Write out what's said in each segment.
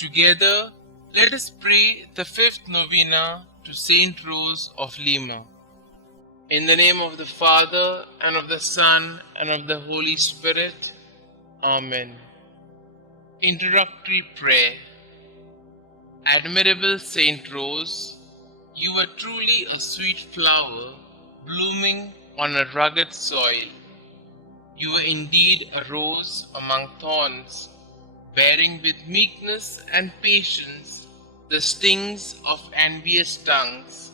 Together, let us pray the fifth novena to Saint Rose of Lima. In the name of the Father, and of the Son, and of the Holy Spirit. Amen. Introductory Prayer. Admirable Saint Rose, you were truly a sweet flower blooming on a rugged soil. You were indeed a rose among thorns, bearing with meekness and patience the stings of envious tongues,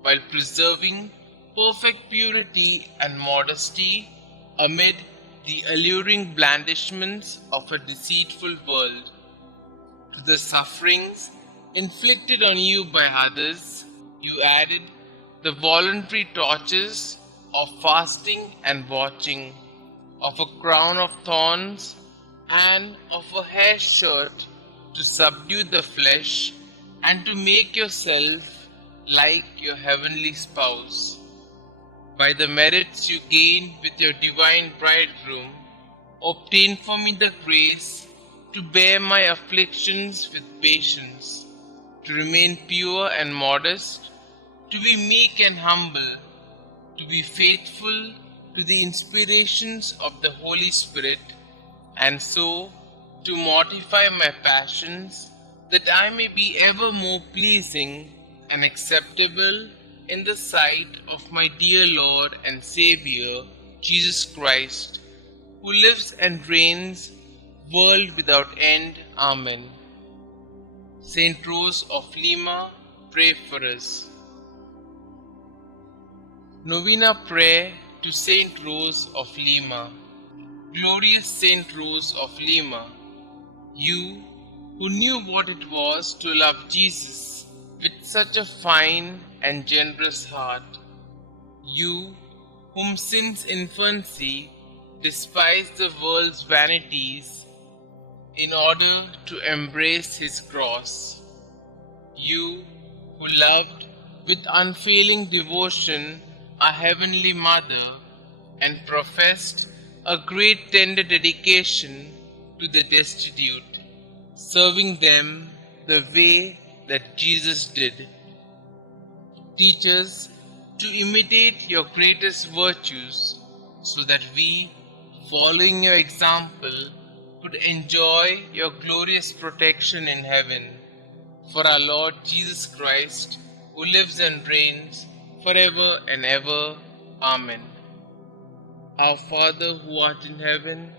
while preserving perfect purity and modesty amid the alluring blandishments of a deceitful world. To the sufferings inflicted on you by others, you added the voluntary tortures of fasting and watching, of a crown of thorns and of a hair shirt to subdue the flesh and to make yourself like your heavenly spouse. By the merits you gained with your divine bridegroom, obtain for me the grace to bear my afflictions with patience, to remain pure and modest, to be meek and humble, to be faithful to the inspirations of the Holy Spirit, and so to mortify my passions, that I may be ever more pleasing and acceptable in the sight of my dear Lord and Xavier, Jesus Christ, who lives and reigns, world without end. Amen. Saint Rose of Lima, pray for us. Novena Prayer to Saint Rose of Lima. Glorious Saint Rose of Lima, you who knew what it was to love Jesus with such a fine and generous heart, you whom since infancy despised the world's vanities in order to embrace his cross, you who loved with unfailing devotion our Heavenly Mother and professed a great tender dedication to the destitute, serving them the way that Jesus did. Teach us to imitate your greatest virtues, so that we, following your example, could enjoy your glorious protection in heaven. For our Lord Jesus Christ, who lives and reigns forever and ever. Amen. Our Father who art in heaven,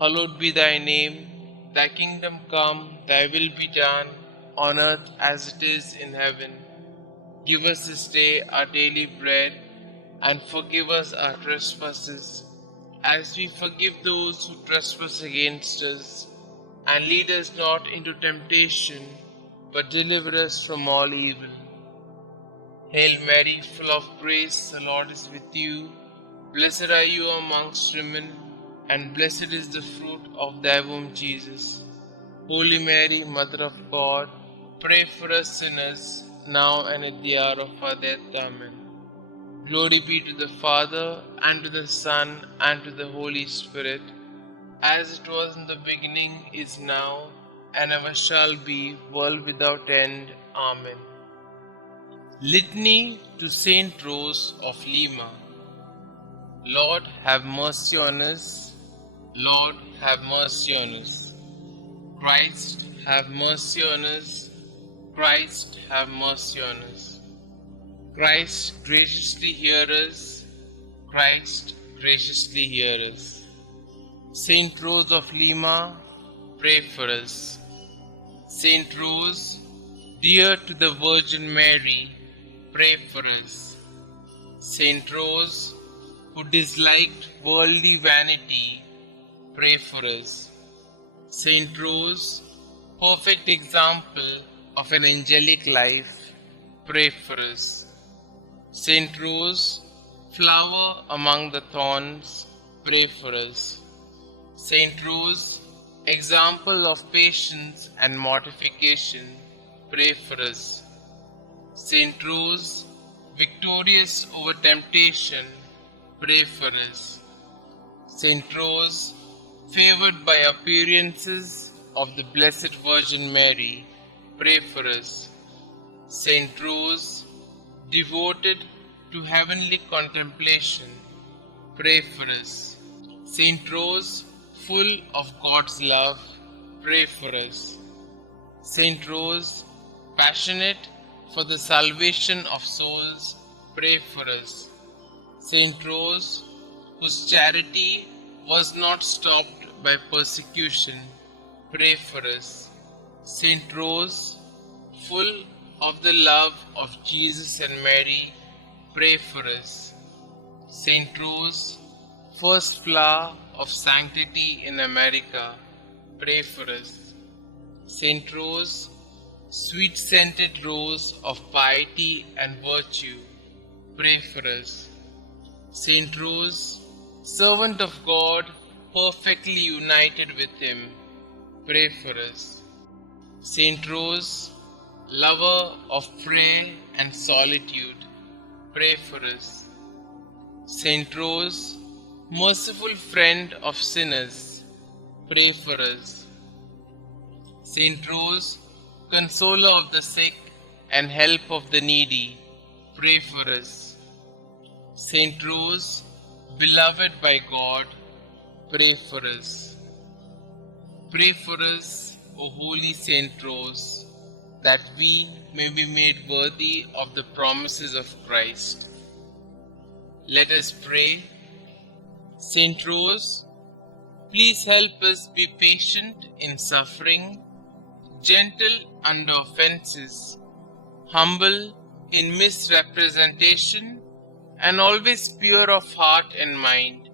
hallowed be thy name. Thy kingdom come, thy will be done, on earth as it is in heaven. Give us this day our daily bread, and forgive us our trespasses, as we forgive those who trespass against us. And lead us not into temptation, but deliver us from all evil. Hail Mary, full of grace, the Lord is with you. Blessed are you amongst women, and blessed is the fruit of thy womb, Jesus. Holy Mary, Mother of God, pray for us sinners, now and at the hour of our death. Amen. Glory be to the Father, and to the Son, and to the Holy Spirit, as it was in the beginning, is now, and ever shall be, world without end. Amen. Litany to Saint Rose of Lima. Lord, have mercy on us. Lord, have mercy on us. Christ, have mercy on us. Christ, have mercy on us. Christ, graciously hear us. Christ, graciously hear us. Saint Rose of Lima, pray for us. Saint Rose, dear to the Virgin Mary, pray for us. Saint Rose, who disliked worldly vanity, pray for us. Saint Rose, perfect example of an angelic life, pray for us. Saint Rose, flower among the thorns, pray for us. Saint Rose, example of patience and mortification, pray for us. Saint Rose, victorious over temptation, pray for us. Saint Rose, favored by appearances, of the Blessed Virgin Mary, pray for us. Saint Rose, devoted to heavenly contemplation, pray for us. Saint Rose, full of God's love, pray for us. Saint Rose, passionate for the salvation of souls, pray for us. Saint Rose, whose charity was not stopped by persecution, pray for us. Saint Rose, full of the love of Jesus and Mary, pray for us. Saint Rose, first flower of sanctity in America, pray for us. Saint Rose, sweet-scented rose of piety and virtue, pray for us. Saint Rose, servant of God, perfectly united with Him, pray for us. Saint Rose, lover of prayer and solitude, pray for us. Saint Rose, merciful friend of sinners, pray for us. Saint Rose, consoler of the sick and help of the needy, pray for us. Saint Rose, beloved by God, pray for us. Pray for us, O Holy Saint Rose, that we may be made worthy of the promises of Christ. Let us pray. Saint Rose, please help us be patient in suffering, gentle under offenses, humble in misrepresentation, and always pure of heart and mind.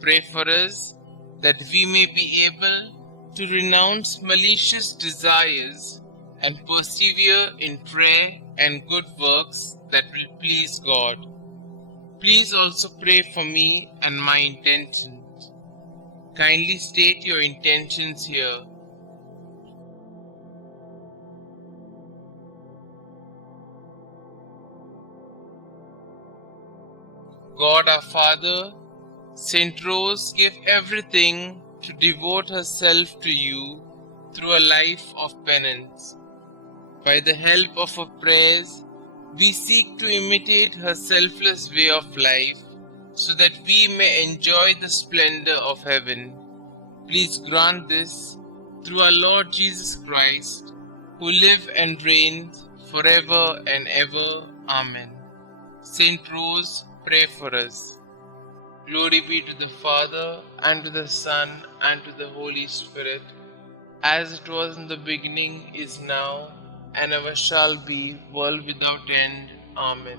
Pray for us that we may be able to renounce malicious desires and persevere in prayer and good works that will please God. Please also pray for me and my intentions. Kindly state your intentions here. God our Father, Saint Rose gave everything to devote herself to you through a life of penance. By the help of her prayers, we seek to imitate her selfless way of life so that we may enjoy the splendor of heaven. Please grant this through our Lord Jesus Christ, who lives and reigns forever and ever. Amen. Saint Rose, pray for us. Glory be to the Father, and to the Son, and to the Holy Spirit, as it was in the beginning, is now, and ever shall be, world without end. Amen.